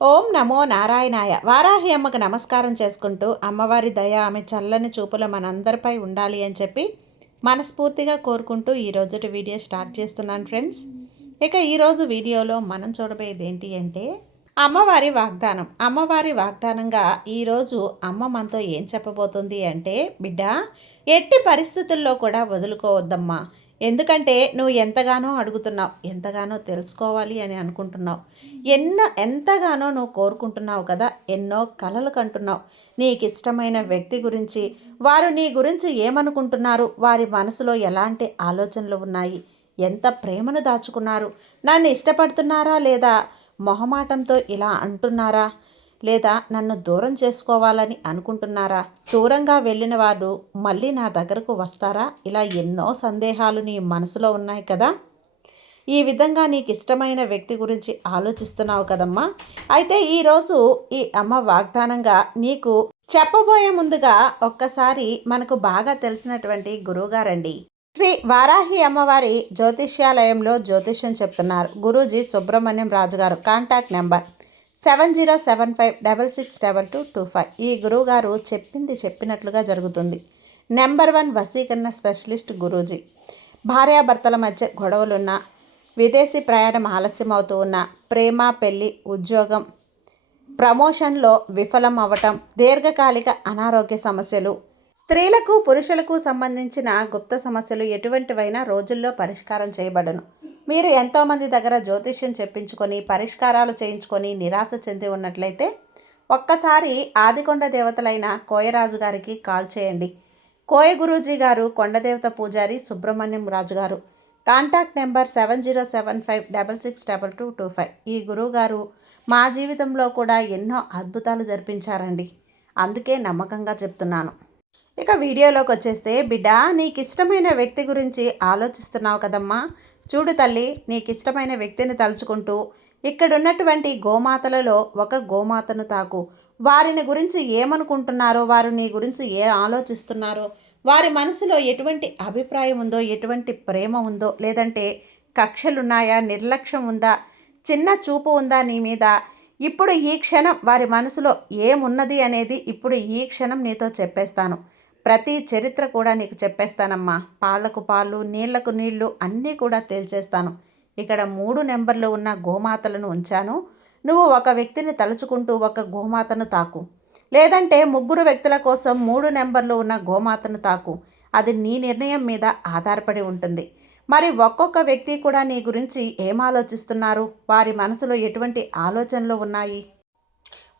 ఓం నమో నారాయణాయ. వారాహి అమ్మకు నమస్కారం చేసుకుంటూ అమ్మవారి దయ ఆమె చల్లని చూపుల మనందరిపై ఉండాలి అని చెప్పి మనస్ఫూర్తిగా కోరుకుంటూ ఈ రోజుటి వీడియో స్టార్ట్ చేస్తున్నాను ఫ్రెండ్స్. ఇక ఈరోజు వీడియోలో మనం చూడబోయేది ఏంటి అంటే అమ్మవారి వాగ్దానం. అమ్మవారి వాగ్దానంగా ఈరోజు అమ్మ మనతో ఏం చెప్పబోతుంది అంటే బిడ్డ ఎట్టి పరిస్థితుల్లో కూడా వదులుకోవద్దమ్మా. ఎందుకంటే నువ్వు ఎంతగానో అడుగుతున్నావు ఎంతగానో తెలుసుకోవాలి అని అనుకుంటున్నావు. ఎన్నో ఎంతగానో నువ్వు కోరుకుంటున్నావు కదా ఎన్నో కలలు కంటున్నావు. నీకు ఇష్టమైన వ్యక్తి గురించి వారు నీ గురించి ఏమనుకుంటున్నారు? వారి మనసులో ఎలాంటి ఆలోచనలు ఉన్నాయి? ఎంత ప్రేమను దాచుకున్నారు? నన్ను ఇష్టపడుతున్నారా లేదా? మొహమాటంతో ఇలా అంటున్నారా? లేదా నన్ను దూరం చేసుకోవాలని అనుకుంటున్నారా? దూరంగా వెళ్ళిన వారు మళ్ళీ నా దగ్గరకు వస్తారా? ఇలా ఎన్నో సందేహాలు నీ మనసులో ఉన్నాయి కదా? ఈ విధంగా నీకు ఇష్టమైన వ్యక్తి గురించి ఆలోచిస్తున్నావు కదమ్మా. అయితే ఈరోజు ఈ అమ్మ వాగ్దానంగా నీకు చెప్పబోయే ముందుగా ఒక్కసారి మనకు బాగా తెలిసినటువంటి గురువుగారండి. శ్రీ వారాహి అమ్మవారి జ్యోతిష్యాలయంలో జ్యోతిష్యం చెప్తున్నారు. గురూజీ సుబ్రహ్మణ్యం రాజుగారు. Contact number seven zero seven five double six double two two five. ఈ గురువుగారు చెప్పింది చెప్పినట్లుగా జరుగుతుంది. నెంబర్ వన్ వసీకరణ స్పెషలిస్ట్ గురూజీ. భార్యాభర్తల మధ్య గొడవలున్న విదేశీ ప్రయాణం ఆలస్యం అవుతూ ఉన్న ప్రేమ పెళ్ళి ఉద్యోగం ప్రమోషన్లో విఫలం అవ్వటం దీర్ఘకాలిక అనారోగ్య సమస్యలు స్త్రీలకు పురుషులకు సంబంధించిన గుప్త సమస్యలు ఎటువంటివైనా రోజుల్లో పరిష్కారం చేయబడను. మీరు ఎంతోమంది దగ్గర జ్యోతిష్యం చెప్పించుకొని పరిష్కారాలు చేయించుకొని నిరాశ చెంది ఉన్నట్లయితే ఒక్కసారి ఆదికొండ దేవతలైన కోయరాజు గారికి కాల్ చేయండి. కోయ గురూజీ గారు కొండదేవత పూజారి Subrahmanyam Raju garu. Contact number seven zero seven five double six double two two five. ఈ గురువు గారు మా జీవితంలో కూడా ఎన్నో అద్భుతాలు జరిపించారండి. అందుకే నమ్మకంగా చెప్తున్నాను. ఇక వీడియోలోకి వచ్చేస్తే బిడ్డ నీకు ఇష్టమైన వ్యక్తి గురించి ఆలోచిస్తున్నావు కదమ్మా. చూడు తల్లి నీకు ఇష్టమైన వ్యక్తిని తలుచుకుంటూ ఇక్కడున్నటువంటి గోమాతలలో ఒక గోమాతను తాకు. వారిని గురించి ఏమనుకుంటున్నారో వారు నీ గురించి ఏ ఆలోచిస్తున్నారో వారి మనసులో ఎటువంటి అభిప్రాయం ఉందో ఎటువంటి ప్రేమ ఉందో లేదంటే కక్షలున్నాయా నిర్లక్ష్యం ఉందా చిన్న చూపు ఉందా నీ మీద? ఇప్పుడు ఈ క్షణం వారి మనసులో ఏమున్నది అనేది ఇప్పుడు ఈ క్షణం నీతో చెప్పేస్తాను. ప్రతి చరిత్ర కూడా నీకు చెప్పేస్తానమ్మా. పాలకు పాలు నీళ్ళకు నీళ్ళు అన్నీ కూడా తేల్చేస్తాను. ఇక్కడ మూడు నెంబర్లు ఉన్న గోమాతలను ఉంచాను. నువ్వు ఒక వ్యక్తిని తలుచుకుంటూ ఒక గోమాతను తాకు. లేదంటే ముగ్గురు వ్యక్తుల కోసం మూడు నెంబర్లు ఉన్న గోమాతను తాకు. అది నీ నిర్ణయం మీద ఆధారపడి ఉంటుంది. మరి ఒక్కొక్క వ్యక్తి కూడా నీ గురించి ఏం ఆలోచిస్తున్నారు? వారి మనసులో ఎటువంటి ఆలోచనలు ఉన్నాయి?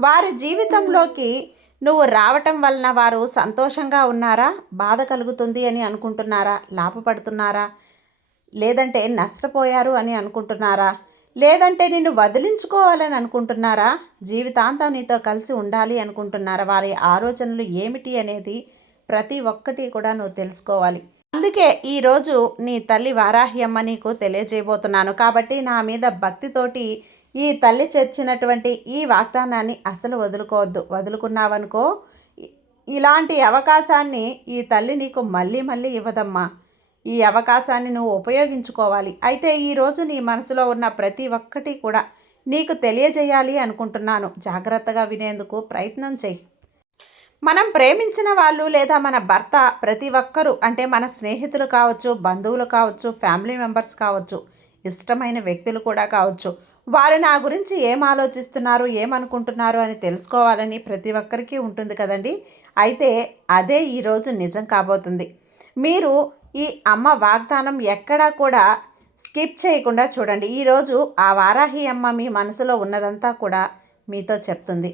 వారి జీవితంలోకి నువ్వు రావటం వలన వారు సంతోషంగా ఉన్నారా? బాధ కలుగుతుంది అని అనుకుంటున్నారా? లాభపడుతున్నారా? లేదంటే నష్టపోయారు అని అనుకుంటున్నారా? లేదంటే నిన్ను వదిలించుకోవాలని అనుకుంటున్నారా? జీవితాంతం నీతో కలిసి ఉండాలి అనుకుంటున్నారా? వారి ఆలోచనలు ఏమిటి అనేది ప్రతి ఒక్కటి కూడా నువ్వు తెలుసుకోవాలి. అందుకే ఈరోజు నీ తల్లి వారాహ్యమ్మ నీకు తెలియజేయబోతున్నాను. కాబట్టి నా మీద భక్తితోటి ఈ తల్లి చేర్చినటువంటి ఈ వాగ్దానాన్ని అసలు వదులుకోవద్దు. వదులుకున్నావనుకో ఇలాంటి అవకాశాన్ని ఈ తల్లి నీకు మళ్ళీ మళ్ళీ ఇవ్వదమ్మా. ఈ అవకాశాన్ని నువ్వు ఉపయోగించుకోవాలి. అయితే ఈరోజు నీ మనసులో ఉన్న ప్రతి ఒక్కటి కూడా నీకు తెలియజేయాలి అనుకుంటున్నాను. జాగ్రత్తగా వినేందుకు ప్రయత్నం చేయి మనం ప్రేమించిన వాళ్ళు లేదా మన భర్త ప్రతి ఒక్కరూ అంటే మన స్నేహితులు కావచ్చు బంధువులు కావచ్చు ఫ్యామిలీ మెంబర్స్ కావచ్చు ఇష్టమైన వ్యక్తులు కూడా కావచ్చు వారు నా గురించి ఏం ఆలోచిస్తున్నారు ఏమనుకుంటున్నారు అని తెలుసుకోవాలని ప్రతి ఒక్కరికి ఉంటుంది కదండి. అయితే అదే ఈరోజు నిజం కాబోతుంది. మీరు ఈ అమ్మ వాగ్దానం ఎక్కడా కూడా స్కిప్ చేయకుండా చూడండి. ఈరోజు ఆ వారాహి అమ్మ మీ మనసులో ఉన్నదంతా కూడా మీతో చెప్తుంది.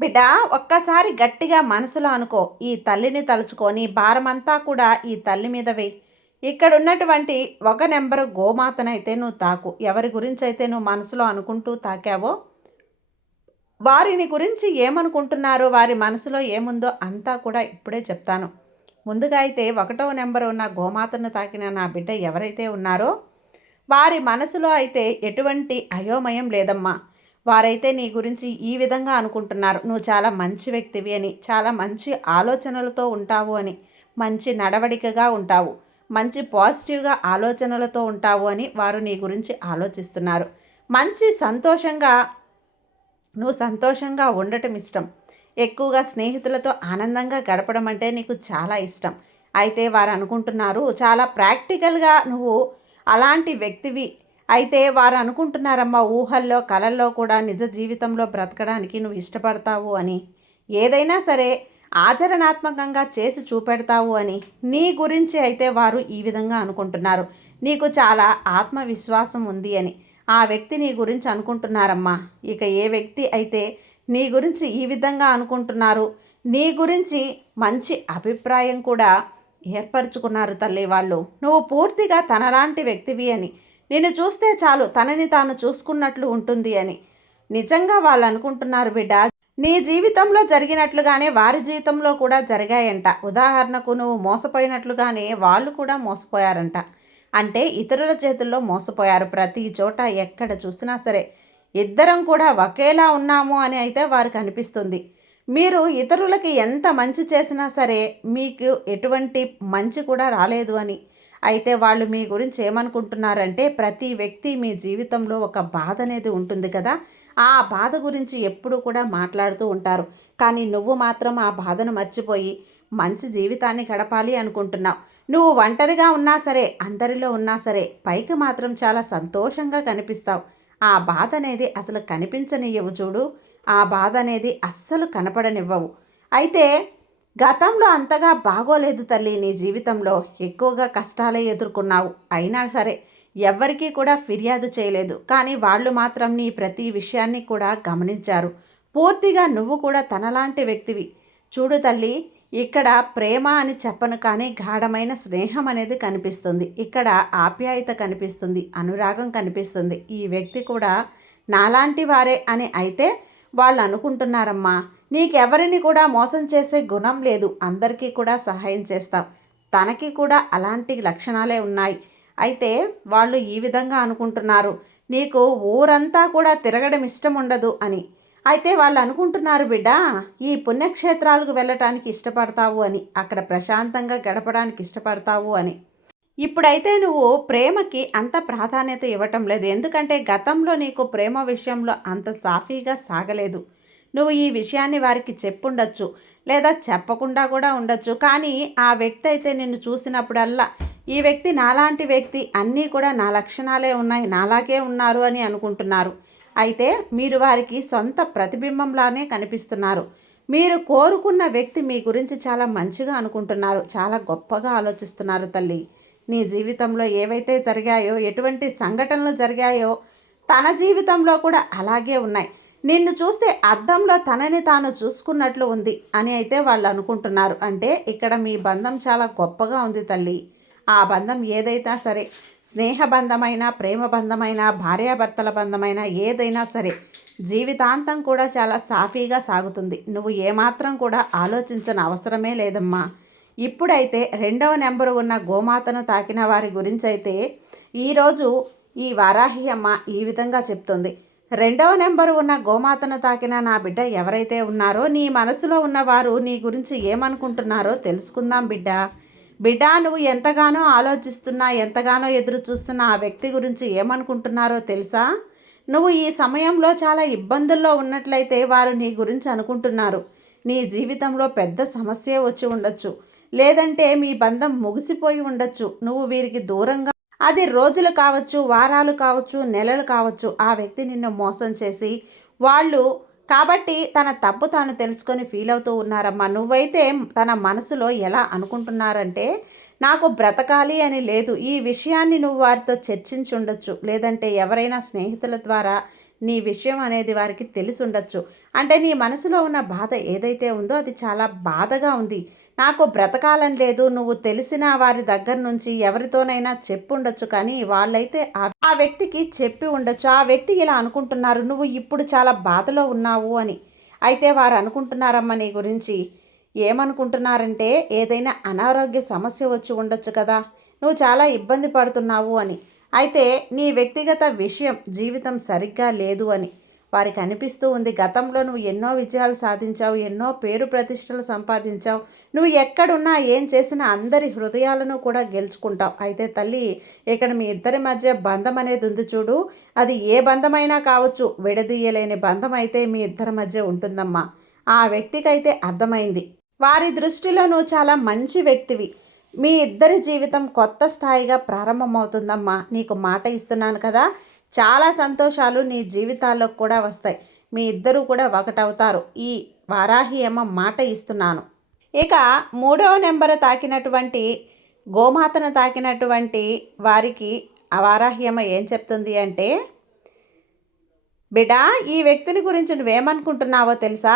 బిడ్డ ఒక్కసారి గట్టిగా మనసులో అనుకో. ఈ తల్లిని తలుచుకొని భారమంతా కూడా ఈ తల్లి మీద వెయ్యి ఇక్కడ ఉన్నటువంటి ఒక నెంబరు గోమాతనైతే నువ్వు తాకు. ఎవరి గురించి అయితే నువ్వు మనసులో అనుకుంటూ తాకావో వారిని గురించి ఏమనుకుంటున్నారో వారి మనసులో ఏముందో అంతా కూడా ఇప్పుడే చెప్తాను. ముందుగా అయితే ఒకటో నెంబర్ ఉన్న గోమాతను తాకిన నా బిడ్డ ఎవరైతే ఉన్నారో వారి మనసులో అయితే ఎటువంటి అయోమయం లేదమ్మా. వారైతే నీ గురించి ఈ విధంగా అనుకుంటున్నారు. నువ్వు చాలా మంచి వ్యక్తివి అని చాలా మంచి ఆలోచనలతో ఉంటావు అని మంచి నడవడికగా ఉంటావు. మంచి పాజిటివ్గా ఆలోచనలతో ఉంటావు అని వారు నీ గురించి ఆలోచిస్తున్నారు. మంచి సంతోషంగా నువ్వు సంతోషంగా ఉండటం ఇష్టం. ఎక్కువగా స్నేహితులతో ఆనందంగా గడపడం అంటే నీకు చాలా ఇష్టం. అయితే వారు అనుకుంటున్నారు చాలా ప్రాక్టికల్గా నువ్వు అలాంటి వ్యక్తివి. అయితే వారు అనుకుంటున్నారమ్మా ఊహల్లో కలల్లో కూడా నిజ జీవితంలో బ్రతకడానికి నువ్వు ఇష్టపడతావు అని. ఏదైనా సరే ఆచరణాత్మకంగా చేసి చూపెడతావు అని నీ గురించి అయితే వారు ఈ విధంగా అనుకుంటున్నారు. నీకు చాలా ఆత్మవిశ్వాసం ఉంది అని ఆ వ్యక్తి నీ గురించి అనుకుంటున్నారమ్మా. ఇక ఏ వ్యక్తి అయితే నీ గురించి ఈ విధంగా అనుకుంటున్నారు నీ గురించి మంచి అభిప్రాయం కూడా ఏర్పరచుకున్నారు తల్లి వాళ్ళు. నువ్వు పూర్తిగా తనలాంటి వ్యక్తివి అని నిన్ను చూస్తే చాలు తనని తాను చూసుకున్నట్లు ఉంటుంది అని నిజంగా వాళ్ళు అనుకుంటున్నారు బిడ్డ. నీ జీవితంలో జరిగినట్లుగానే వారి జీవితంలో కూడా జరిగాయంట. ఉదాహరణకు నువ్వు మోసపోయినట్లుగానే వాళ్ళు కూడా మోసపోయారంట. అంటే ఇతరుల చేతుల్లో మోసపోయారు. ప్రతి చోట ఎక్కడ చూసినా సరే ఇద్దరం కూడా ఒకేలా ఉన్నాము అని అయితే వారికి అనిపిస్తుంది. మీరు ఇతరులకి ఎంత మంచి చేసినా సరే మీకు ఎటువంటి మంచి కూడా రాలేదు అని. అయితే వాళ్ళు మీ గురించి ఏమనుకుంటున్నారంటే ప్రతి వ్యక్తి మీ జీవితంలో ఒక బాధ అనేది ఉంటుంది కదా. ఆ బాధ గురించి ఎప్పుడూ కూడా మాట్లాడుతూ ఉంటారు. కానీ నువ్వు మాత్రం ఆ బాధను మర్చిపోయి మంచి జీవితాన్ని గడపాలి అనుకుంటున్నావు. నువ్వు ఒంటరిగా ఉన్నా సరే అందరిలో ఉన్నా సరే పైకి మాత్రం చాలా సంతోషంగా కనిపిస్తావు. ఆ బాధ అనేది అసలు కనిపించనివ్వవు చూడు. ఆ బాధ అనేది అస్సలు కనపడనివ్వవు. అయితే గతంలో అంతగా బాగోలేదు తల్లి నీ జీవితంలో ఎక్కువగా కష్టాలే ఎదుర్కొన్నావు. అయినా సరే ఎవ్వరికీ కూడా ఫిర్యాదు చేయలేదు. కానీ వాళ్ళు మాత్రం నీ ప్రతి విషయాన్ని కూడా గమనించారు. పూర్తిగా నువ్వు కూడా తనలాంటి వ్యక్తివి. చూడు తల్లి ఇక్కడ ప్రేమ అని చెప్పను కానీ గాఢమైన స్నేహం అనేది కనిపిస్తుంది. ఇక్కడ ఆప్యాయత కనిపిస్తుంది అనురాగం కనిపిస్తుంది. ఈ వ్యక్తి కూడా నాలాంటి వారే అని అయితే వాళ్ళు అనుకుంటున్నారమ్మా. నీకెవరిని కూడా మోసం చేసే గుణం లేదు. అందరికీ కూడా సహాయం చేస్తాం. తనకి కూడా అలాంటి లక్షణాలే ఉన్నాయి. అయితే వాళ్ళు ఈ విధంగా అనుకుంటున్నారు. నీకు ఊరంతా కూడా తిరగడం ఇష్టం ఉండదు అని. అయితే వాళ్ళు అనుకుంటున్నారు బిడ్డ ఈ పుణ్యక్షేత్రాలకు వెళ్ళటానికి ఇష్టపడతావు అని అక్కడ ప్రశాంతంగా గడపడానికి ఇష్టపడతావు అని. ఇప్పుడైతే నువ్వు ప్రేమకి అంత ప్రాధాన్యత ఇవ్వటం లేదు. ఎందుకంటే గతంలో నీకు ప్రేమ విషయంలో అంత సాఫీగా సాగలేదు. నువ్వు ఈ విషయాన్ని వారికి చెప్పుండొచ్చు లేదా చెప్పకుండా కూడా ఉండొచ్చు. కానీ ఆ వ్యక్తి అయితే నిన్ను చూసినప్పుడల్లా ఈ వ్యక్తి నాలాంటి వ్యక్తి అన్నీ కూడా నా లక్షణాలే ఉన్నాయి నాలాగే ఉన్నారు అని అనుకుంటున్నారు. అయితే మీరు వారికి సొంత ప్రతిబింబంలానే కనిపిస్తున్నారు. మీరు కోరుకున్న వ్యక్తి మీ గురించి చాలా మంచిగా అనుకుంటున్నారు చాలా గొప్పగా ఆలోచిస్తున్నారు తల్లి. నీ జీవితంలో ఏవైతే జరిగాయో ఎటువంటి సంఘటనలు జరిగాయో తన జీవితంలో కూడా అలాగే ఉన్నాయి. నిన్ను చూస్తే అద్దంలో తనని తాను చూసుకున్నట్లు ఉంది అని అయితే వాళ్ళు అనుకుంటున్నారు. అంటే ఇక్కడ మీ బంధం చాలా గొప్పగా ఉంది తల్లి. ఆ బంధం ఏదైనా సరే స్నేహ బంధమైన ప్రేమ బంధమైన భార్యాభర్తల బంధమైన ఏదైనా సరే జీవితాంతం కూడా చాలా సాఫీగా సాగుతుంది. నువ్వు ఏమాత్రం కూడా ఆలోచించిన అవసరమే లేదమ్మా. ఇప్పుడైతే రెండవ నెంబరు ఉన్న గోమాతను తాకిన వారి గురించి అయితే ఈరోజు ఈ వారాహి అమ్మ ఈ విధంగా చెప్తుంది. రెండవ నెంబరు ఉన్న గోమాతను తాకిన నా బిడ్డ ఎవరైతే ఉన్నారో నీ మనసులో ఉన్నవారు నీ గురించి ఏమనుకుంటున్నారో తెలుసుకుందాం బిడ్డ. బిడ్డ నువ్వు ఎంతగానో ఆలోచిస్తున్నా ఎంతగానో ఎదురు చూస్తున్న ఆ వ్యక్తి గురించి ఏమనుకుంటున్నారో తెలుసా? నువ్వు ఈ సమయంలో చాలా ఇబ్బందుల్లో ఉన్నట్లయితే వారు నీ గురించి అనుకుంటున్నారు. నీ జీవితంలో పెద్ద సమస్య వచ్చి ఉండొచ్చు. లేదంటే మీ బంధం ముగిసిపోయి ఉండొచ్చు. నువ్వు వీరికి దూరంగా అది రోజులు కావచ్చు వారాలు కావచ్చు నెలలు కావచ్చు. ఆ వ్యక్తి నిన్ను మోసం చేసి వాళ్ళు కాబట్టి తన తప్పు తాను తెలుసుకొని ఫీల్ అవుతూ ఉన్నారమ్మా. నువ్వైతే తన మనసులో ఎలా అనుకుంటున్నారంటే నాకు బ్రతకాలి అని లేదు. ఈ విషయాన్ని నువ్వు వారితో చర్చించి ఉండొచ్చు లేదంటే ఎవరైనా స్నేహితుల ద్వారా నీ విషయం అనేది వారికి తెలిసి ఉండొచ్చు అంటే నీ మనసులో ఉన్న బాధ ఏదైతే ఉందో అది చాలా బాధగా ఉంది. నాకు బ్రతకాలని లేదు నువ్వు తెలిసిన వారి దగ్గర నుంచి ఎవరితోనైనా చెప్పి ఉండొచ్చు కానీ వాళ్ళైతే ఆ వ్యక్తికి చెప్పి ఉండొచ్చు. ఆ వ్యక్తి ఇలా అనుకుంటున్నారు నువ్వు ఇప్పుడు చాలా బాధలో ఉన్నావు అని. అయితే వారు అనుకుంటున్నారమ్మ నీ గురించి. ఏమనుకుంటున్నారంటే ఏదైనా అనారోగ్య సమస్య వచ్చి ఉండొచ్చు కదా నువ్వు చాలా ఇబ్బంది పడుతున్నావు అని. అయితే నీ వ్యక్తిగత విషయం జీవితం సరిగ్గా లేదు అని. వారికి అనిపిస్తూ ఉంది గతంలో నువ్వు ఎన్నో విజయాలు సాధించావు ఎన్నో పేరు ప్రతిష్టలు సంపాదించావు నువ్వు ఎక్కడున్నా ఏం చేసినా అందరి హృదయాలను కూడా గెలుచుకుంటావు. అయితే తల్లి ఇక్కడ మీ ఇద్దరి మధ్య బంధం అనేది ఉంది చూడు. అది ఏ బంధమైనా కావచ్చు విడదీయలేని బంధం అయితే మీ ఇద్దరి మధ్య ఉంటుందమ్మా. ఆ వ్యక్తికైతే అర్థమైంది. వారి దృష్టిలో నువ్వు చాలా మంచి వ్యక్తివి. మీ ఇద్దరి జీవితం కొత్త స్థాయిగా ప్రారంభమవుతుందమ్మా. నీకు మాట ఇస్తున్నాను కదా. చాలా సంతోషాలు నీ జీవితాల్లో కూడా వస్తాయి. మీ ఇద్దరు కూడా ఒకటవుతారు. ఈ వారాహి అమ్మ మాట ఇస్తున్నాను. ఇక మూడవ నెంబర్ తాకినటువంటి గోమాతను తాకినటువంటి వారికి ఆ వారాహి అమ్మ ఏం చెప్తుంది అంటే బిడా ఈ వ్యక్తిని గురించి నువ్వేమనుకుంటున్నావో తెలుసా?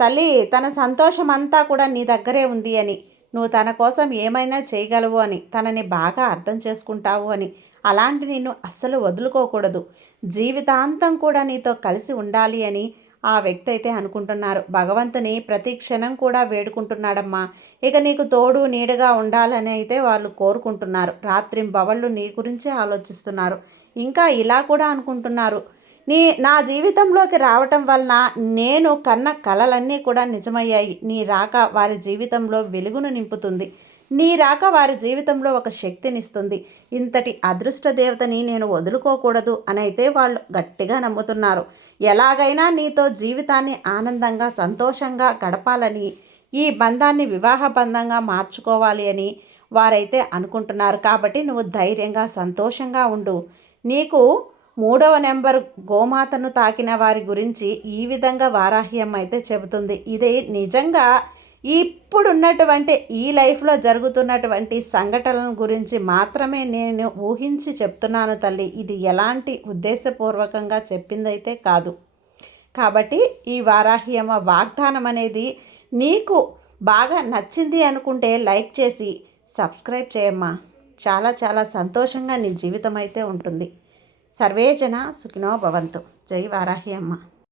తల్లి తన సంతోషమంతా కూడా నీ దగ్గరే ఉంది అని. నువ్వు తన కోసం ఏమైనా చేయగలవు అని. తనని బాగా అర్థం చేసుకుంటావు అని. అలాంటి నిన్ను అస్సలు వదులుకోకూడదు. జీవితాంతం కూడా నీతో కలిసి ఉండాలి అని ఆ వ్యక్తి అయితే అనుకుంటున్నారు. భగవంతుని ప్రతి క్షణం కూడా వేడుకుంటున్నాడమ్మా. ఇక నీకు తోడు నీడగా ఉండాలని అయితే వాళ్ళు కోరుకుంటున్నారు. రాత్రి బవళ్ళు నీ గురించే ఆలోచిస్తున్నారు. ఇంకా ఇలా కూడా అనుకుంటున్నారు. నీ నా జీవితంలోకి రావటం వలన నేను కన్న కలలన్నీ కూడా నిజమయ్యాయి. నీ రాక వారి జీవితంలో వెలుగును నింపుతుంది. నీ రాక వారి జీవితంలో ఒక శక్తినిస్తుంది. ఇంతటి అదృష్ట దేవతని నేను వదులుకోకూడదు అని అయితే వాళ్ళు గట్టిగా నమ్ముతున్నారు. ఎలాగైనా నీతో జీవితాన్ని ఆనందంగా సంతోషంగా గడపాలని ఈ బంధాన్ని వివాహ బంధంగా మార్చుకోవాలి అని వారైతే అనుకుంటున్నారు. కాబట్టి నువ్వు ధైర్యంగా సంతోషంగా ఉండు. నీకు మూడవ నెంబర్ గోమాతను తాకిన వారి గురించి ఈ విధంగా వారాహ్యం అయితే చెబుతుంది. ఇది నిజంగా ఇప్పుడున్నటువంటి ఈ లైఫ్లో జరుగుతున్నటువంటి సంఘటనల గురించి మాత్రమే నేను ఊహించి చెప్తున్నాను తల్లి. ఇది ఎలాంటి ఉద్దేశపూర్వకంగా చెప్పిందైతే కాదు. కాబట్టి ఈ వారాహ్యమ వాగ్దానం అనేది నీకు బాగా నచ్చింది అనుకుంటే లైక్ చేసి సబ్స్క్రైబ్ చేయమ్మా. చాలా చాలా సంతోషంగా నీ జీవితం అయితే ఉంటుంది. సర్వే జన సుఖినో భవంతు. జై వారాహి అమ్మ.